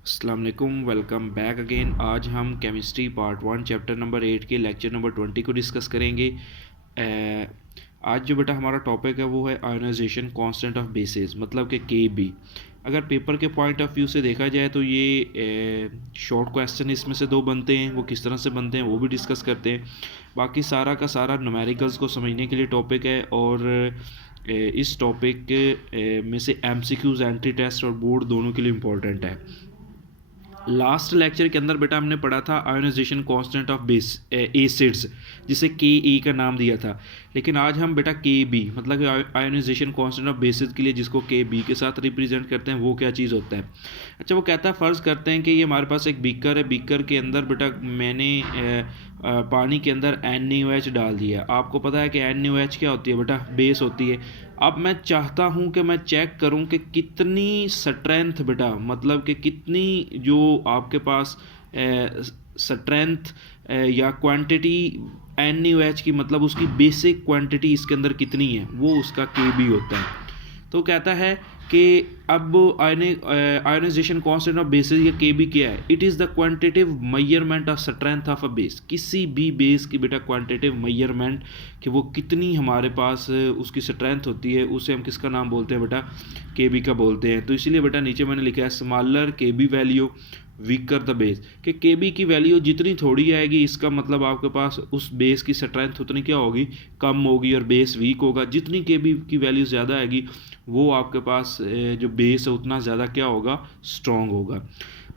अस्सलाम वालेकुम, welcome back again. आज हम केमिस्ट्री पार्ट 1 चैप्टर नंबर 8 के लेक्चर नंबर 20 को डिस्कस करेंगे। आज जो बेटा हमारा टॉपिक है वो है आयोनाइजेशन कांस्टेंट ऑफ बेसिस, मतलब कि के बी। अगर पेपर के पॉइंट ऑफ व्यू से देखा जाए तो ये शॉर्ट क्वेश्चन इसमें से दो बनते हैं, वो किस तरह से बनते हैं वो भी डिस्कस करते हैं। बाकी सारा का सारा न्यूमेरिकल्स को समझने के लिए टॉपिक है, और इस टॉपिक में से एमसीक्यूज, एंट्री टेस्ट और बोर्ड दोनों के लिए इम्पोर्टेंट है। लास्ट लेक्चर के अंदर बेटा हमने पढ़ा था ionization constant of base acids, जिसे के ए का नाम दिया था। लेकिन आज हम बेटा के बी, मतलब कि आयोनाइजेशन कांस्टेंट ऑफ बेसिस के लिए जिसको के बी के साथ रिप्रेजेंट करते हैं, वो क्या चीज़ होता है। अच्छा, वो कहता है फ़र्ज़ करते हैं कि ये हमारे पास एक बीकर है, बीकर के अंदर बेटा मैंने पानी के अंदर NaOH डाल दिया। आपको पता है कि NaOH क्या होती है बेटा, बेस होती है। अब मैं चाहता हूं कि मैं चेक करूं कि कितनी स्ट्रेंथ बेटा, मतलब कि कितनी जो आपके पास स्ट्रेंथ या क्वांटिटी NaOH की, मतलब उसकी बेसिक क्वांटिटी इसके अंदर कितनी है, वो उसका Kb होता है। तो कहता है कि अब आयोनाइजेशन कांस्टेंट ऑफ बेसिस या के बी क्या है। It is the quantitative measurement of strength of a base. किसी भी बेस की बेटा क्वांटिटिव मेजरमेंट कि वो कितनी हमारे पास उसकी स्ट्रेंथ होती है, उसे हम किसका नाम बोलते हैं बेटा, के बी का बोलते हैं। तो इसीलिए बेटा नीचे मैंने लिखा है smaller K B value weaker the base, कि के बी की वैल्यू जितनी थोड़ी आएगी, इसका मतलब आपके पास उस बेस की स्ट्रेंथ उतनी क्या होगी, कम होगी, और बेस वीक होगा। जितनी के बी की वैल्यू ज़्यादा आएगी, वो आपके पास जो बेस है उतना ज़्यादा क्या होगा, स्ट्रॉन्ग होगा।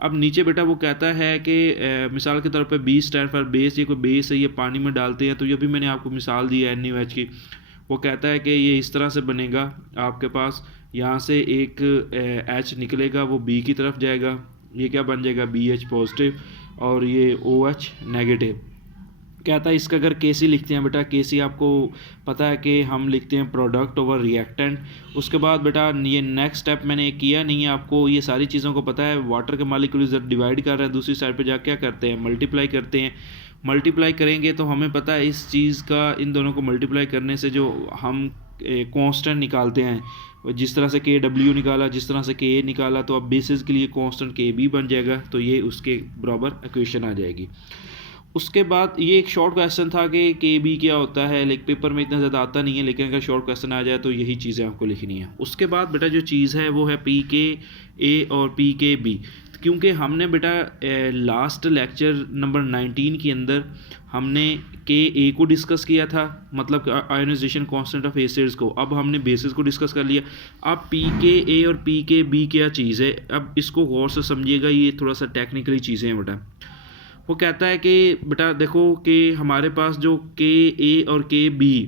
अब नीचे बेटा वो कहता है कि मिसाल के तौर पे बी स्टैंड फॉर बेस। ये कोई बेस है, ये पानी में डालते हैं, तो ये भी मैंने आपको मिसाल दी है NaOH की। वो कहता है कि ये इस तरह से बनेगा, आपके पास यहाँ से एक H निकलेगा, वो B की तरफ जाएगा, ये क्या बन जाएगा, BH पॉजिटिव, और ये OH नेगेटिव। कहता है इसका अगर केसी लिखते हैं बेटा, केसी आपको पता है कि हम लिखते हैं प्रोडक्ट ओवर रिएक्टेंट। उसके बाद बेटा ये नेक्स्ट स्टेप मैंने किया नहीं है, आपको ये सारी चीज़ों को पता है। वाटर के मालिक्यूल इधर डिवाइड कर रहे हैं, दूसरी साइड पे जाकर क्या करते हैं, मल्टीप्लाई करते हैं। मल्टीप्लाई करेंगे तो हमें पता है इस चीज़ का, इन दोनों को मल्टीप्लाई करने से जो हम कांस्टेंट निकालते हैं, जिस तरह से KW निकाला, जिस तरह से KA निकाला, तो अब बेसिस के लिए कांस्टेंट KB बन जाएगा, तो ये उसके बराबर इक्वेशन आ जाएगी। उसके बाद ये एक शॉर्ट क्वेश्चन था कि के बी क्या होता है, लेकिन पेपर में इतना ज़्यादा आता नहीं है, लेकिन अगर शॉर्ट क्वेश्चन आ जाए तो यही चीज़ें आपको लिखनी है। उसके बाद बेटा जो चीज़ है वो है PKA और PKB। क्योंकि हमने बेटा लास्ट लेक्चर नंबर 19 के अंदर हमने KA को डिस्कस किया था, मतलब आयोनाइजेशन कांस्टेंट ऑफ एसिड्स को। अब हमने बेसिस को डिस्कस कर लिया। अब PKA और PKB क्या चीज़ है, अब इसको गौर से समझिएगा, ये थोड़ा सा टेक्निकली चीज़ें हैं बेटा। वो कहता है कि बेटा देखो कि हमारे पास जो KA और KB,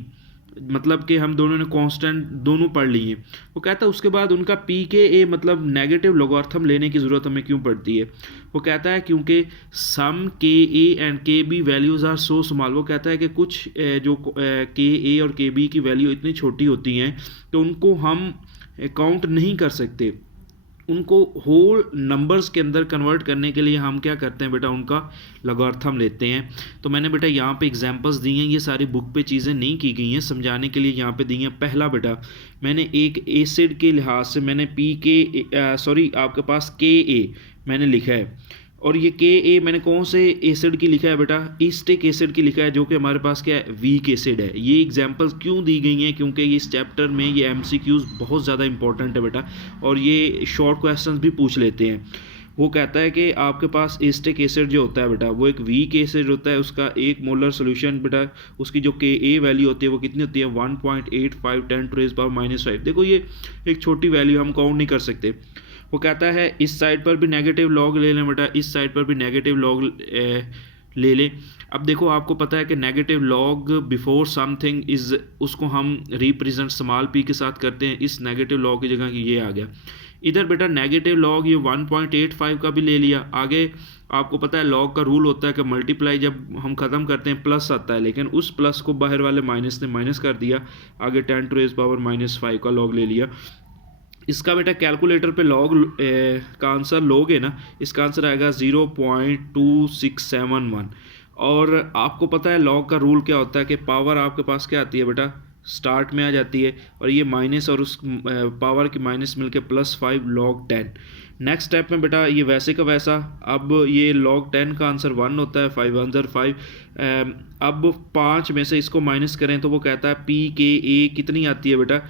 मतलब कि हम दोनों ने कांस्टेंट दोनों पढ़ लिए हैं। वो कहता है उसके बाद उनका PKA मतलब नेगेटिव लॉगरिथम लेने की ज़रूरत हमें क्यों पड़ती है। वो कहता है क्योंकि some KA and KB values are so small. वो कहता है कि कुछ जो KA और KB की वैल्यू इतनी छोटी होती हैं तो उनको हम काउंट नहीं कर सकते। उनको होल नंबर्स के अंदर कन्वर्ट करने के लिए हम क्या करते हैं बेटा, उनका लॉगरिथम लेते हैं। तो मैंने बेटा यहाँ पे एग्जांपल्स दी हैं, ये सारी बुक पे चीज़ें नहीं की गई हैं, समझाने के लिए यहाँ पे दी हैं। पहला बेटा मैंने एक एसिड के लिहाज से मैंने आपके पास KA मैंने लिखा है, और ये KA मैंने कौन से एसिड की लिखा है बेटा, ईस्टिक एसिड की लिखा है, जो कि हमारे पास क्या है, वीक एसिड है। ये एग्जांपल्स क्यों दी गई हैं, क्योंकि ये इस चैप्टर में ये MCQs बहुत ज़्यादा इंपॉर्टेंट है बेटा, और ये शॉर्ट क्वेश्चंस भी पूछ लेते हैं। वो कहता है कि आपके पास एस्टिक एसिड जो होता है बेटा, वो एक वीक एसिड होता है। उसका एक मोलर सोल्यूशन बेटा, उसकी जो KA वैल्यू होती है वो कितनी होती है, 1.85 10⁻⁵। देखो ये एक छोटी वैल्यू, हम काउंट नहीं कर सकते। वो कहता है इस साइड पर भी नेगेटिव लॉग ले लें बेटा, इस साइड पर भी नेगेटिव लॉग ले लें। अब देखो आपको पता है कि negative log before something is, उसको हम रिप्रेजेंट स्मॉल p के साथ करते हैं। इस नेगेटिव लॉग की जगह ये आ गया। इधर बेटा नेगेटिव लॉग ये 1.85 का भी ले लिया। आगे आपको पता है लॉग का रूल होता है कि मल्टीप्लाई जब हम ख़त्म करते हैं प्लस आता है, लेकिन उस प्लस को बाहर वाले माइनस ने माइनस कर दिया। आगे 10⁻⁻5 का लॉग ले लिया। इसका बेटा कैलकुलेटर पे लॉग का आंसर लोगे ना, इसका आंसर आएगा 0.2671। और आपको पता है लॉग का रूल क्या होता है कि पावर आपके पास क्या आती है बेटा, स्टार्ट में आ जाती है, और ये माइनस और उस पावर की माइनस मिलके +5 log 10। नेक्स्ट स्टेप में बेटा ये वैसे का वैसा, अब ये log 10 का आंसर 1 होता है, 5 1 ज़र 5। अब 5 में से इसको माइनस करें तो वो कहता है pKa कितनी आती है बेटा,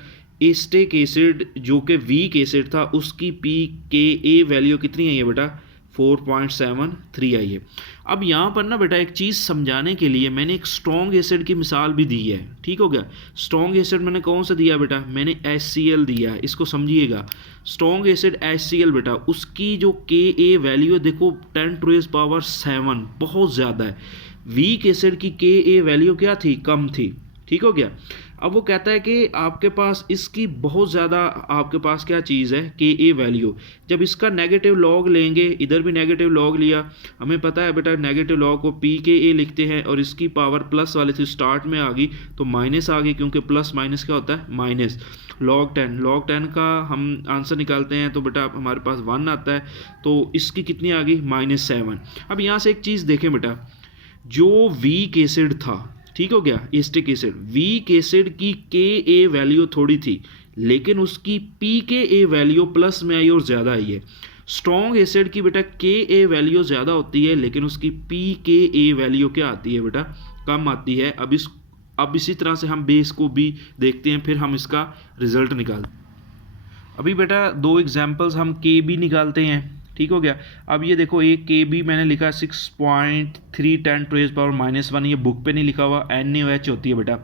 एस्टिक एसिड जो कि वीक एसिड था उसकी pKa वैल्यू कितनी आई है बेटा, 4.73 आई है। अब यहाँ पर ना बेटा एक चीज़ समझाने के लिए मैंने एक स्ट्रॉन्ग एसिड की मिसाल भी दी है, ठीक हो गया। स्ट्रॉन्ग एसिड मैंने कौन सा दिया बेटा, मैंने HCl दिया है, इसको समझिएगा। स्ट्रॉन्ग एसिड HCl बेटा, उसकी जो Ka वैल्यू है देखो 10⁻7 बहुत ज़्यादा है। वीक एसिड की Ka वैल्यू क्या थी, कम थी, ठीक हो गया। अब वो कहता है कि आपके पास इसकी बहुत ज़्यादा, आपके पास क्या चीज़ है, Ka वैल्यू। जब इसका नेगेटिव लॉग लेंगे, इधर भी नेगेटिव लॉग लिया, हमें पता है बेटा नेगेटिव लॉग को pKa लिखते हैं, और इसकी पावर प्लस वाले थी स्टार्ट में आ गई तो माइनस आ गई, क्योंकि प्लस माइनस क्या होता है, माइनस। log 10 का हम आंसर निकालते हैं तो बेटा हमारे पास 1 आता है, तो इसकी कितनी आ गई, -7। अब यहाँ से एक चीज़ देखें बेटा, जो वीक एसिड था, ठीक हो गया, एस्टिक एसिड, वीक एसिड की Ka वैल्यू थोड़ी थी, लेकिन उसकी pKa वैल्यू प्लस में आई और ज़्यादा आई है। स्ट्रॉन्ग एसिड की बेटा Ka वैल्यू ज़्यादा होती है, लेकिन उसकी pKa वैल्यू क्या आती है बेटा, कम आती है। अब इसी तरह से हम बेस को भी देखते हैं, फिर हम इसका रिजल्ट निकालते हैं। अभी बेटा 2 एग्जाम्पल्स हम Kb निकालते हैं, ठीक हो गया। अब ये देखो एक Kb मैंने लिखा 6.3 10⁻⁻1, ये बुक पे नहीं लिखा हुआ, NaOH होती है बेटा।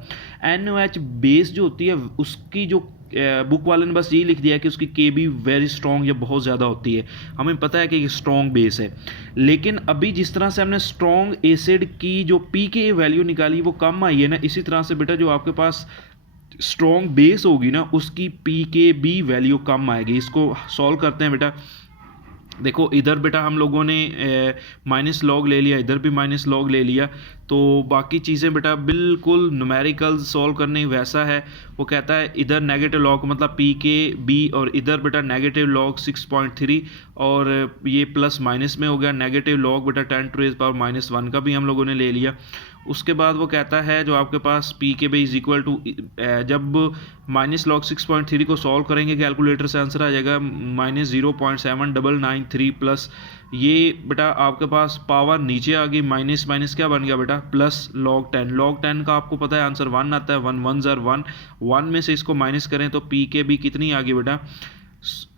NaOH बेस जो होती है उसकी जो बुक वाले ने बस यही लिख दिया है कि उसकी Kb वेरी स्ट्रॉन्ग या बहुत ज़्यादा होती है, हमें पता है कि ये स्ट्रॉन्ग बेस है। लेकिन अभी जिस तरह से हमने स्ट्रॉन्ग एसिड की जो pKa वैल्यू निकाली वो कम आई है ना, इसी तरह से बेटा जो आपके पास स्ट्रॉन्ग बेस होगी ना उसकी pKb वैल्यू कम आएगी। इसको सॉल्व करते हैं बेटा। देखो इधर बेटा हम लोगों ने माइनस लॉग ले लिया, इधर भी माइनस लॉग ले लिया, तो बाकी चीज़ें बेटा बिल्कुल न्यूमेरिकल सॉल्व करने वैसा है। वो कहता है इधर नेगेटिव लॉग मतलब pKb, और इधर बेटा नेगेटिव लॉग 6.3, और ये प्लस माइनस में हो गया। नेगेटिव लॉग बेटा 10⁻⁻1 का भी हम लोगों ने ले लिया। उसके बाद वो कहता है जो आपके पास pKb इज इक्वल टू, जब माइनस लॉग 6.3 को सॉल्व करेंगे कैलकुलेटर से आंसर आ जाएगा -0.7993 प्लस, ये बेटा आपके पास पावर नीचे आ गई, माइनस माइनस क्या बन गया बेटा प्लस log 10। log 10 का आपको पता है आंसर 1 आता है, 1 1 ज़र 1, 1 में से इसको माइनस करें तो pKb कितनी आ गई बेटा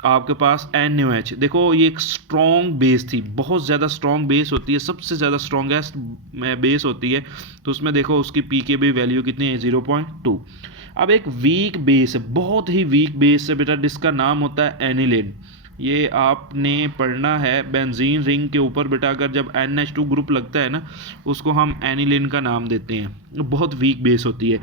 आपके पास NaOH। देखो ये एक स्ट्रॉन्ग बेस थी, बहुत ज़्यादा स्ट्रॉन्ग बेस होती है, सबसे ज़्यादा स्ट्रॉन्गेस्ट बेस होती है, तो उसमें देखो उसकी pKb वैल्यू कितनी है 0.2। अब एक वीक बेस है, बहुत ही वीक बेस है बेटा, जिसका नाम होता है एनिलीन। ये आपने पढ़ना है बेंजीन रिंग के ऊपर बेटा, अगर जब NH2 ग्रुप लगता है ना उसको हम एनिलीन का नाम देते हैं, बहुत वीक बेस होती है।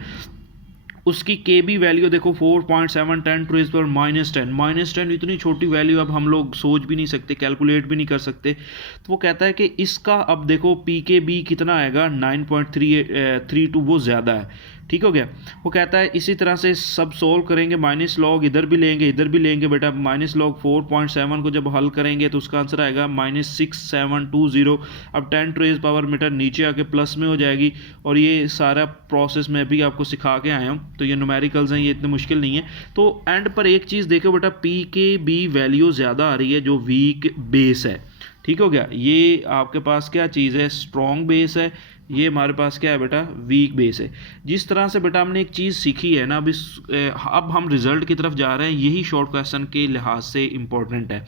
उसकी Kb वैल्यू देखो 4.7 10⁻⁻10 इतनी छोटी वैल्यू अब हम लोग सोच भी नहीं सकते, कैलकुलेट भी नहीं कर सकते। तो वो कहता है कि इसका अब देखो pKb कितना आएगा 9.332, वो ज़्यादा है, ठीक हो गया। वो कहता है इसी तरह से सब सोल्व करेंगे, माइनस लॉग इधर भी लेंगे इधर भी लेंगे बेटा, माइनस लॉग 4.7 को जब हल करेंगे तो उसका आंसर आएगा -6720। अब 10⁻⁻ मीटर नीचे आके प्लस में हो जाएगी, और ये सारा प्रोसेस मैं भी आपको सिखा के आया हूँ, तो ये न्यूमेरिकल्स हैं, ये इतने मुश्किल नहीं है। तो एंड पर एक चीज़ देखो बेटा, pKb वैल्यू ज़्यादा आ रही है जो वीक बेस है, ठीक हो गया। ये आपके पास क्या चीज़ है, स्ट्रॉन्ग बेस है, ये हमारे पास क्या है बेटा, वीक बेस है। जिस तरह से बेटा हमने एक चीज़ सीखी है ना, अब हम रिजल्ट की तरफ जा रहे हैं, यही शॉर्ट क्वेश्चन के लिहाज से इम्पोर्टेंट है।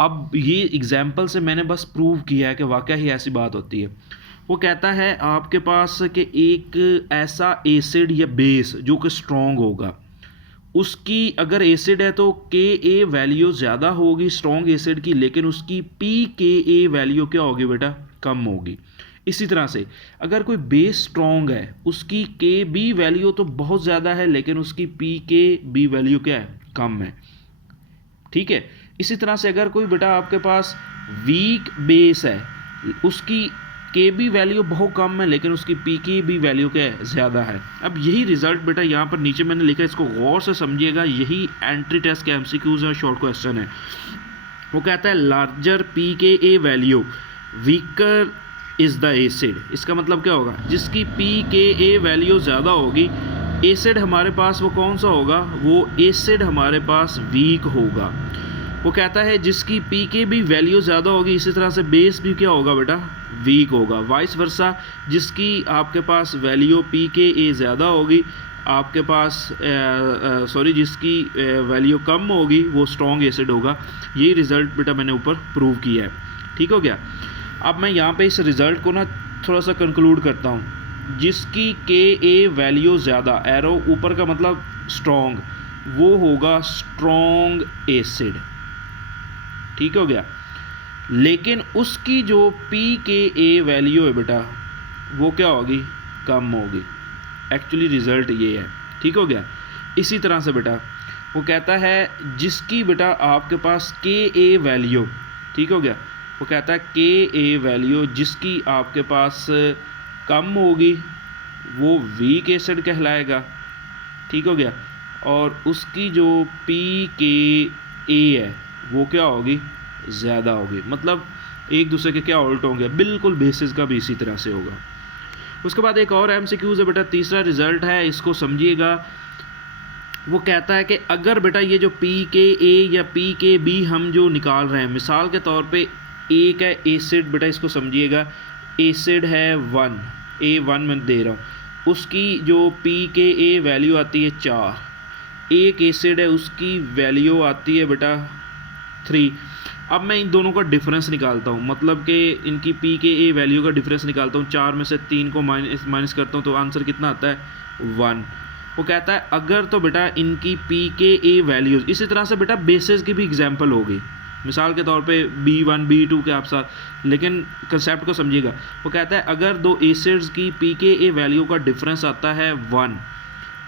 अब ये एग्जाम्पल से मैंने बस प्रूव किया है कि वाकई ही ऐसी बात होती है। वो कहता है आपके पास कि एक ऐसा एसिड या बेस जो कि स्ट्रॉन्ग होगा, उसकी अगर एसिड है तो Ka वैल्यू ज़्यादा होगी स्ट्रॉन्ग एसिड की, लेकिन उसकी pKa वैल्यू क्या होगी बेटा, कम होगी। इसी तरह से अगर कोई बेस स्ट्रॉन्ग है उसकी Kb वैल्यू तो बहुत ज़्यादा है, लेकिन उसकी pKb वैल्यू क्या है, कम है, ठीक है। इसी तरह से अगर कोई बेटा आपके पास वीक बेस है, उसकी Kb वैल्यू बहुत कम है, लेकिन उसकी pKb वैल्यू क्या है, ज़्यादा है। अब यही रिजल्ट बेटा यहाँ पर नीचे मैंने लिखा है, इसको गौर से समझिएगा, यही एंट्री टेस्ट के MCQs है, शॉर्ट क्वेश्चन है। वो कहता है larger pKa value weaker is the acid. इसका मतलब क्या होगा, जिसकी pKa वैल्यू ज़्यादा होगी एसिड हमारे पास वो कौन सा होगा, वो एसिड हमारे पास वीक होगा। वो कहता है जिसकी पी के बी वैल्यू ज़्यादा होगी, इसी तरह से बेस भी क्या होगा बेटा, वीक होगा। वाइस वर्सा, जिसकी आपके पास वैल्यू पी के ए ज़्यादा होगी, आपके पास जिसकी वैल्यू कम होगी वो स्ट्रॉन्ग एसिड होगा। यही रिज़ल्ट बेटा मैंने ऊपर प्रूव किया है। ठीक हो गया। अब मैं यहाँ पे इस रिज़ल्ट को ना थोड़ा सा कंक्लूड करता हूँ। जिसकी के ए वैल्यू ज़्यादा, एरो ऊपर का मतलब स्ट्रॉन्ग, वो होगा स्ट्रॉन्ग एसिड। ठीक हो गया। लेकिन उसकी जो पी के ए वैल्यू है बेटा, वो क्या होगी, कम होगी। एक्चुअली रिज़ल्ट ये है। ठीक हो गया। इसी तरह से बेटा वो कहता है जिसकी बेटा आपके पास के ए वैल्यू, ठीक हो गया, वो कहता है के ए वैल्यू जिसकी आपके पास कम होगी वो वीक एसिड कहलाएगा। ठीक हो गया। और उसकी जो पी के ए है वो क्या होगी, ज़्यादा होगी। मतलब एक दूसरे के क्या उल्ट होंगे, बिल्कुल बेसिस का भी इसी तरह से होगा। उसके बाद एक और एमसीक्यूज है बेटा, तीसरा रिजल्ट है, इसको समझिएगा। वो कहता है कि अगर बेटा ये जो पी के ए या पी के बी हम जो निकाल रहे हैं, मिसाल के तौर पे एक है एसिड, बेटा इसको समझिएगा, एसिड है 1, A1 मैं दे रहा हूँ, उसकी जो पी के ए वैल्यू आती है 4। एक एसिड है उसकी वैल्यू आती है बेटा 3। अब मैं इन दोनों का डिफरेंस निकालता हूँ, मतलब कि इनकी पी के ए वैल्यू का डिफरेंस निकालता हूँ। 4 में से 3 को माइनस करता हूँ तो आंसर कितना आता है, 1। वो कहता है अगर तो बेटा इनकी पी के ए वैल्यूज़, इसी तरह से बेटा बेसिस की भी एग्जांपल होगी, मिसाल के तौर पे B1 B2 के आप साथ, लेकिन कंसेप्ट को समझिएगा। वो कहता है अगर दो एसिड्स की पी के ए वैल्यू का डिफरेंस आता है 1,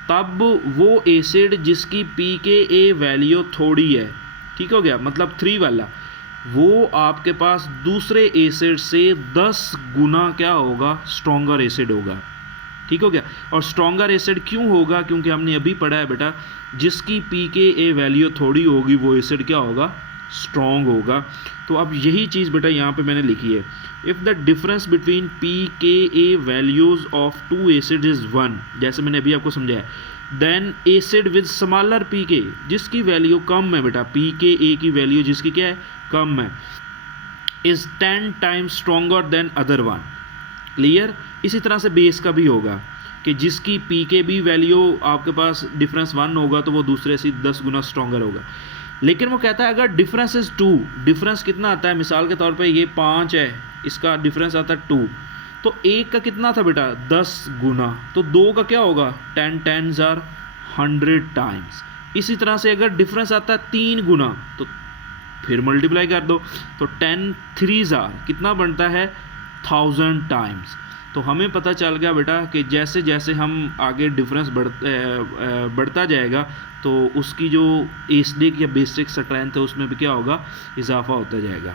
तब वो एसिड जिसकी पी के ए वैल्यू थोड़ी है, ठीक हो गया, मतलब 3 वाला, वो आपके पास दूसरे एसिड से 10 गुना क्या होगा, स्ट्रॉन्गर एसिड होगा। ठीक हो गया। और स्ट्रॉन्गर एसिड क्यों होगा, क्योंकि हमने अभी पढ़ा है बेटा जिसकी पी के ए वैल्यू थोड़ी होगी वो एसिड क्या होगा, स्ट्रॉन्ग होगा। तो अब यही चीज़ बेटा यहाँ पे मैंने लिखी है, if the difference between P K A values of 2 acid is 1, जैसे मैंने अभी आपको समझाया, then acid with smaller P K, जिसकी वैल्यू कम है बेटा, पी के ए की वैल्यू जिसकी क्या है, कम है, is 10 times stronger than other one. Clear. इसी तरह से बेस का भी होगा कि जिसकी पी के बी वैल्यू आपके पास डिफरेंस 1 होगा तो वो दूसरे से 10 गुना स्ट्रॉन्गर होगा। लेकिन वो कहता है अगर डिफरेंस इज़ 2, डिफरेंस कितना आता है, मिसाल के तौर पे ये 5 है, इसका डिफरेंस आता है 2, तो एक का कितना था बेटा, 10 गुना, तो 2 का क्या होगा, 10 10s are 100 टाइम्स। इसी तरह से अगर डिफरेंस आता है 3 गुना तो फिर मल्टीप्लाई कर दो, तो 10 3s are कितना बनता है, 1000 टाइम्स। तो हमें पता चल गया बेटा कि जैसे जैसे हम आगे डिफरेंस बढ़ता जाएगा तो उसकी जो एसिडिक या बेसिक स्ट्रेंथ है उसमें भी क्या होगा, इजाफा होता जाएगा।